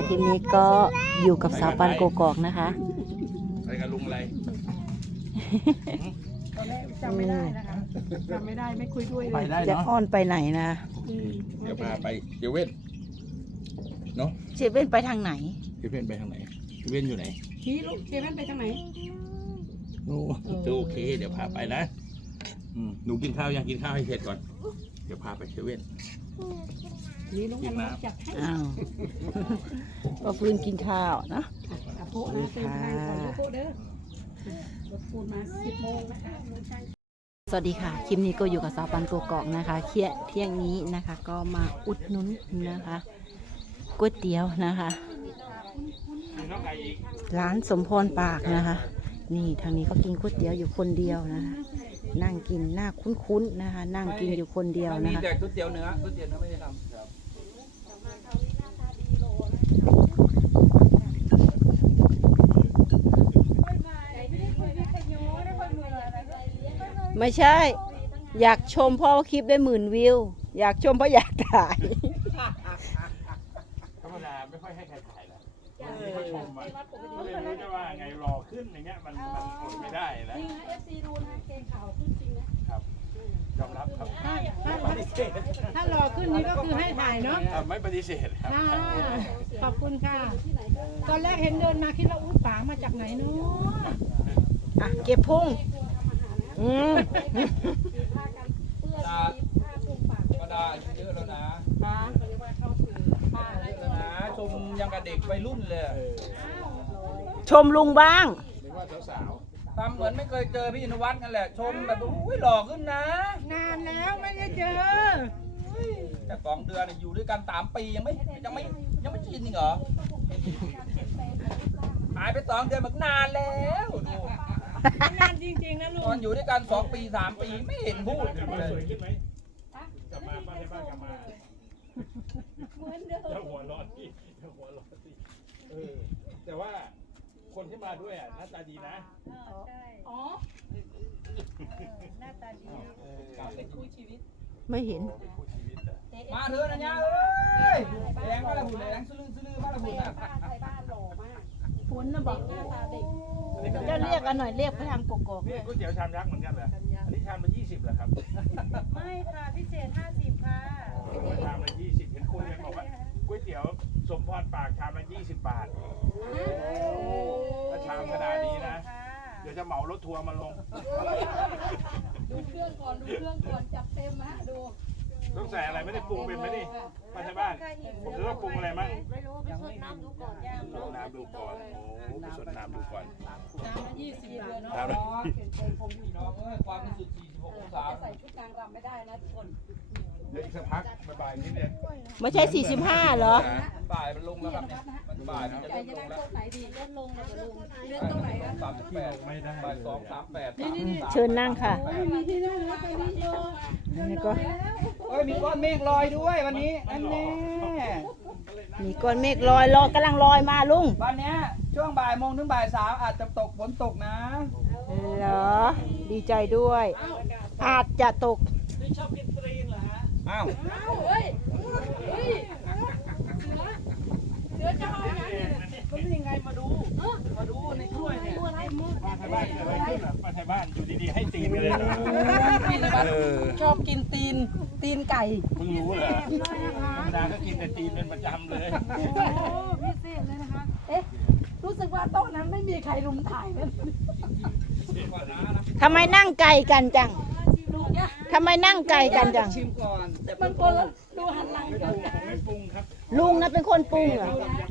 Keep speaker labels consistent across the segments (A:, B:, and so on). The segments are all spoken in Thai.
A: คลิปนี้ก็อยู่กับสาวปันโกกอกนะคะ
B: ไปกับลุงอะไร
C: ตอนแรกจำไม่ได้นะคะจำไม่ได้ไม่คุยด้วยเลย
A: จะอ้อนไปไหนนะ
B: เดี๋ยวพาไปเซเว่นเนาะ
A: เซเว่นไปทางไหน
B: เซเว่นไปทางไหนเซเว่นอยู่ไหน
C: พี่ลูกเซเว่นไปทางไหน
B: โอเคเดี๋ยวพาไปนะหนูกินข้าวยังกินข้าวให้เสร็จก่อนเดี๋ยวพาไปเซเว่น
C: นี่ลุงน้ำจัดให้
A: ก็ฟื้นกินข้าวนะ
C: โป๊ะนะเติมพลังก่อนโป๊ะเด้อรถปูนมา10 โมงนะคะ
A: สวัสดีค่ะคลิปนี้ก็อยู่กับสาวปันโกกอกนะคะเที่ยงนี้นะคะก็มาอุดหนุนนะคะก๋วยเตี๋ยวนะคะร้านสมพรปากนะคะนี่ทางนี้ก็กินก๋วยเตี๋ยวอยู่คนเดียวนะคะนั่งกินหน้าคุ้นๆนะคะนั่งกินอยู่คนเดียวนะคะ
B: มีแต่ก๋วยเตี๋ยวเนื้อก๋วยเตี๋ยวเนื้อไม่ได้ทำครับ
A: ไม่ใช่อยากชมเพราะว่าคลิปได้10,000 วิวอยากชมเพราะอยากถ่าย
B: ธรรมดาไม่ค่อยให้ใครถ่ายแล้วเขาชมมันไม่รู้จะว่าไงรอขึ้นอย่างเงี้ยมันอดไม่ได้นะ
C: นี่นะ FC ดูนะเกงขาวขึ้นจริงนะครับ
B: ยอมรับครับ
C: ถ้ารอขึ้นนี่ก็คือให้ถ่ายเนาะ
B: ไม่ปฏิเสธครับ
C: ขอบคุณค่ะตอนแรกเห็นเดินมาคิดว่าอู้ป๋ามาจากไหนเนาะ
A: เก็บพุง
B: ก็ได้เยอะแล้วนะชมยังกับเด็กวัยรุ่นเลย
A: ชมลุงบ้าง
B: ทำเหมือนไม่เคยเจอพี่นวัดกันแหละชมแบบอุ้ยหล่อขึ้นนะ
C: นานแล้วไม่ได้เจอ
B: แต่2 เดือนอยู่ด้วยกัน3 ปียังไม่ชินอีกเหรอหายไป2 เดือนมันนานแล้วดู
C: นานจริงๆนะลุง
B: ตอนอยู่ด้วยกัน2 ปี 3 ปีไม่เห็นพูดเลยสวยขึ้นไหมกลับมาบ้านในบ้านกลับมาเหมือนเดิมจะหัวร้อนที่แต่ว่าคนที่มาด้วยหน้าตาดีนะ
C: ใช่อ๋อหน้าตาดีเป็นคู่ชีวิต
A: ไม่เห็น
B: มาเถอะนะเนี่ยเอ้ยแรงมาละหุ่นแรงซื้อมาละหุ่นอ่ะ
C: ใส่บ้านหล่อมาก
A: ฝนนะบอกหน้าตาเด็กจะเรียกกันหน่อยเรียกไปทางกกอก
B: นี่ก๋วยเตี๋ยวชามยักษ์เหมือนกันเหรออันนี้ชามละ20เหรอครับ
C: ไม่ค่ะพิเศษ50ค่ะ
B: ชามละ20เห็นคุณยังบอกว่าก๋วยเตี๋ยวสมพรปากชามละ20 บาทถ้าชามขนาดนี้นะเดี๋ยวจะเหมารถทัวร์มาลง
C: ดูเครื่องก่อนจับเต็มฮะดู
B: ต้องใส่อะไรไม่ได้ปรุงเป็นไหมนี่มาที่บ้านผมจะต้องปรุงอะไรมั้ง
C: ไม่รู้ไปสดน้ำดูก่อน
B: ดูก่อนโอ้ไปสดน้ำดูก่อน
C: น้ำละ20 บาทเนาะ
B: ผมอยู่น้องความรู้สึก46 องศา
C: ใส่ชุดนางรำไม่ได้นะทุกคน
B: เดี๋ยวอีกสักพักบ่ายนิดเดียว
A: ไม่ใช่45เหรอ
B: บ่ายมันลงแล้วครับมันบ่ายมันจะลงแล้ว
C: ไหนดีเลื่อนลงแล้วก็ลงเลื่อนตรงไหนนะ
B: 38ไม่ได้บ่าย2 38
A: เชิญนั่งค่ะ
C: มีที่นั่งแล้วไปนี่โย
A: นี่ก็
B: มีก้อนเมฆลอยด้วยวันนี้อันนี้
A: มีก้อนเมฆลอยกำลังลอยมาลุง
B: วันนี้ช่วงบ่ายโมงถึงบ่าย3อาจจะตกฝนตกนะ
A: เหรอดีใจด้วยอาจจะตก
B: ชอบกินตรีนเหรอฮะอ้าว
C: เฮ้ยเสือจะเอาอย่างนี้
B: ก็นี่ไงมาดูในกล้วยเนี่ยมาไทยบ้านอะไรขึ้นอ่ะมาไทยบ้านอยู่ดีๆให้ตีนกันเลย
C: ชอบกินตีนไก่
B: เพิ่งรู้เหรอธรรมดาก็กินแต่ตีนเป็นประจำเลย
C: โอ้พิเศษเลยนะคะรู้สึกว่าโต๊ะนั้นไม่มีใครรุมถ่ายเลย
A: ทำไมนั่งไกลกันจังทำไมนั่งไกลกันจัง
B: ชิมก่อน
C: มันคนละดูหันหลังกัน
B: ไม่ปรุงครับ
A: ลุงนะเป็นคนปรุงเหรอ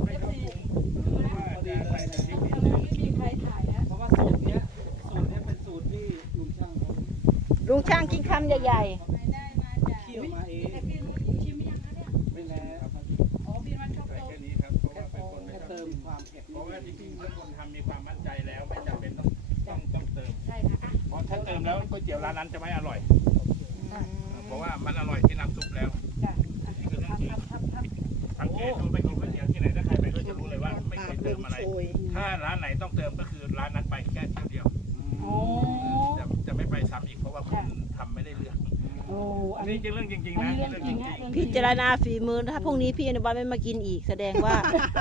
C: มีใครถ่ายนะ
B: เพราะว่าสูตรนี้เป็นสูตรที่
A: ลุงช่างกินคำใหญ่
B: เคี่ยวมาเอง
C: ชิมยังคะเนี่ย
B: ไม่แล้ว
C: พี่มันชอบ
B: แค่นี้ครับเพราะว่าเป็นคนไม่เติมความเผ็ดเพราะว่าจริงๆถ้าคนทำมีความมั่นใจแล้วไม่จำเป็นต้องเติม
C: ใช่ค่ะ
B: เพราะถ้าเติมแล้วก๋วยเตี๋ยวร้านนั้นจะไม่อร่อยเพราะว่ามันอร่อยที่น้ำซุปแล้วนี่คือเรื่องจริงสังเกตดูไปกินก๋วยเตี๋ยวที่ไหนถ้าใครไปก็จะรู้เลยว่าไม่เคยเติมอะไรถ้าร้านไหนต้องเติมก็คือร้านนั้นไปแค่เที่ยวเดียวจะไม่ไปซ้ำอีกเพราะว่าคุณทำไม่ได้เรื่องอันนี้เรื่องจริงๆ
C: อัน
B: นะ
C: นี้เรื่องจริงฮะ
A: พิจารณาฝีมือถ้าพรุ่งนี้พี่อนุวัฒน์ไม่มากินอีก แสดงว่า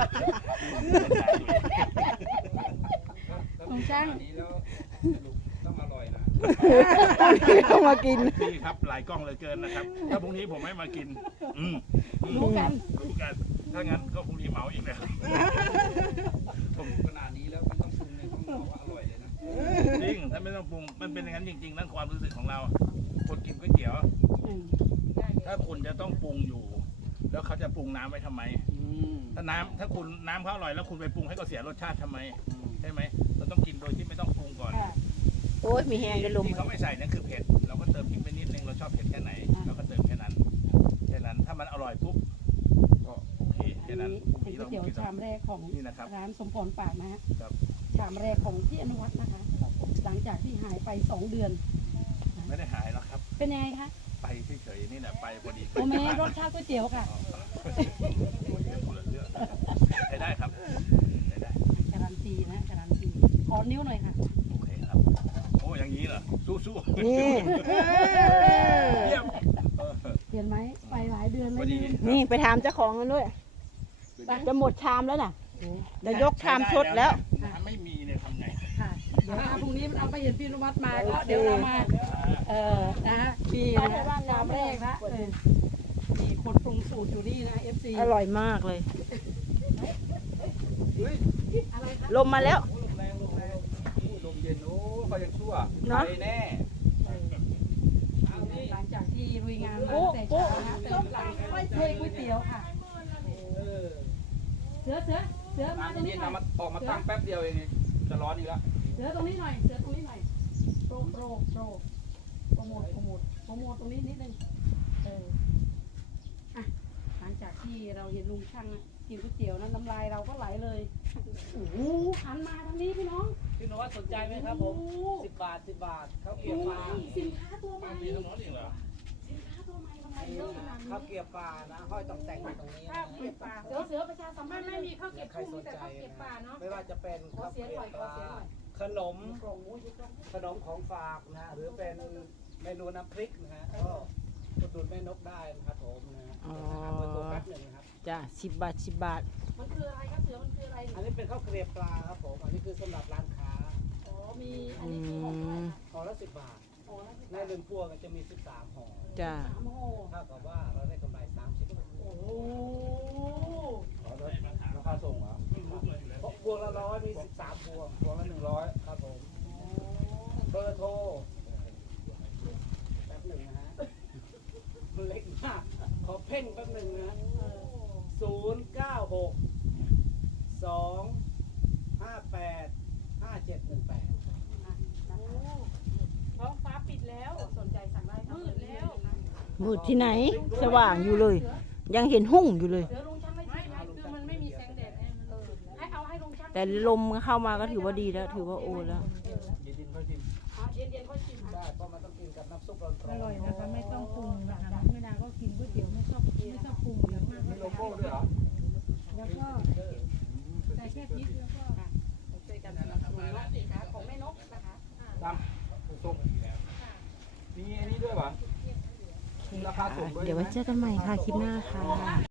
C: ลุงช่าง
B: ต้องอร่อยนะ
A: ต้องมากิน
B: พี่ครับหลายกล้องเหลือเกินนะครับ ถ้าพรุ่งนี้ผมไม่มากิน
C: รู้กัน
B: รู้กัน ถ้างั้นก็พรุ่งนี้เหมาอีกแล้วผมขนาดนี้แล้วมันต้องปรุงในต้องบอกว่าอร่อยเลยนะจริงถ้าไม่ต้องปรุงมันเป็นอย่างนั้นจริงๆนั่นความรู้สึกของเรา คนกินก๋วยเตี๋ยว ถ้าคุณจะต้องปรุงอยู่ แล้วเขาจะปรุงน้ำไว้ทำไม ถ้าคุณน้ำเขาอร่อยแล้วคุณไปปรุงให้เขาเสียรสชาติทำไมใช่ไหมเราต้องกินโดยที่ไม่ต้องปรุงก่อน
A: โอ้ยมีแหงกันลม
B: ที่เขาไม่ใส่นั่นคือเผ็ดเราก็เติมพริกไปนิดนึงเราชอบเผ็ดแค่ไหนเราก็เติมแค่นั้นถ้ามันอร่อยปุ๊บก็โอเค
C: อั
B: แค่
C: น
B: นั้น
C: นี้
B: พรุ่ง
C: เป็น
B: นี้
C: ก๋วยเตี๋ยวชามแรกของ
B: นี่นะครับ
C: ร้านสมพรปากนะฮะ
B: ครับ
C: ชามแรกของพี่อนุวัฒน์นะคะ หลังจากที่หายไป2 เดือน
B: ไม่ได้หายแล้วครับ
C: เป็นยังไงคะ
B: ไปเฉยๆนี่แหละไปพอดี
C: โอเมรสชาติก๋วยเตี๋ยวค่ะ
B: ใช้ได้ครับใช้ได้
C: การันตีนะการันตีขอนิ้วหน่อยค่ะ
B: โอเคครับโอ้อย่างนี้เหรอสู้ๆ
A: นี่
B: เยี่ยม
C: เห็นไหมไปหลายเดือนเล
B: พอย ดี
A: นี่ไปถามเจ้าของกันด้วย จะหมดชามแล้วน่ะจะยกชามชดแล้ว
B: น้ำไม่มีเนี่ยทำไง
C: ค่ะเดี๋ยวถ้าพรุ่งนี้มันเอาไปเห็นพี่อนุวัฒน์มาก็เดี๋ยวเรามานะฮะพี่นะชามแรกนะมีคนปรุงสูตรอยู่นี่นะ FC
A: อร่อยมากเลย
C: อะไรคะ
A: ลมมาแล้ว
B: ลมเย็นโอ้เขายังชั่ว
A: เนอะ
B: ไปแน่
C: หลังจากที่ลุยงานมาตั้งแต่เช้านะแต่หลังถ้วยก๋วยเตี๋ยวค่ะเสือมาตรงนี้หน่อย
B: ออกมาตั้งแป๊บเดียวเองจะร้อนอีกแล้ว
C: เสือตรงนี้หน่อยเสือตรงนี้หน่อยโปรโมทตรงนี้นิดนึงอ่ะหลังจากที่เราเห็นลุงช่างกินก๋วยเตี๋ยวนั้นน้ำลายเราก็ไหลเลยโอ้โหหันมาทางนี้พี่น้อง
D: พี่นวัดสนใจไหมครับผม10 บาท10 บาทข้าวเกรียบปลา
C: สินค้าตัวใหม่
B: มีทั้งหมดอีกเหรอ
C: สินค้าตัวใหม่ทำไมเยอะขนาดนี้
D: ข้าวเกรียบปลานะห้อยต้องแต่งอยู่ตรงนี้
C: ข้าว
D: นะ
C: เก็บปลาเสือประชาสัมพันธ์ไม่มีข้าวเก็บ
D: ใคร
C: กุ้ง
D: ส
C: มี
D: น
C: แต่
D: ใจ
C: ข้าวเก็บปลาเนาะ
D: ไม่ว่าจะเป็นข้าวเกรียบปลาขนม
C: กล่องหมูอยู่ตรง
D: ขนมของฝากนะหรือเป็นเมนูน้ำพริกนะฮะก็อุดหนุนแม่นกได้นะครับผมนะฮะ
A: อ๋อ
D: เบอร์โทรแป๊บหนึ่งนะครับ
A: จ้ะ10 บาท 10 บาท
C: มันคืออะไรครับเสือมันคืออะไร
D: อันนี้เป็นข้าวเกรียบปลาครับผมอันนี้คือสำหรับร้านค้า
C: อ๋อมีอันนี้คือของอะไรคะ
D: ห่อละ10 บาท
C: อ๋อแล้วสิบ
D: ใน
C: บาท
D: หนึ่งพวงก็จะมี13ห่อ
A: จ้ะ
C: 3 ห่อ
D: เท่ากับว่าเราได้กำไร30 บาท
C: โอ้โห
D: ราคาส่งเหรอพวงละ100มี13พวงพวงละ100ครับผมเบอร์โทรแป๊บหนึ่งนะฮะมันเล็กมากขอเพ่งแป๊บหนึ่งนะ096 258 5718
C: ท้องฟ้าปิดแล้วสนใจสั่งได้มืดแล้ว
A: มืดที่ไหน สว่างอยู่เลย ยังเห็นหุ่งอยู่เลย
C: เสือลุงช่างไม่ใช่คือมันไม่มีแสงแดดให้เอาให้ลุงช่าง
A: แต่ลมเข้ามาก็ถือว่าดีแล้ว ถือว่าโอแล้ว
D: เย็นๆค่อยกิน
C: เย็นๆค่อยชิม
D: ได้เพราะมันต้องกินกับน้ำซุปร้อนๆ
E: อร่อยนะคะไม่ต้องปรุงนะคะน้องไม่นานก็กินก๋วยเตี๋ยวไม่ชอบปรุงเยอะมาก
D: มีโลโก้ด้วยเหรอ
E: แล้วก็ใส่แค่พริกแล้วก็
C: ช่วยกันสนับสนุนเนาะสินค้าของแม่นกนะคะ
D: ตามซุปมีอันนี้ด้วยเหรอราคาสูงด้วย
A: เดี๋ยวไว้เจอกันใหม่ค่ะ คลิปหน้าค่ะ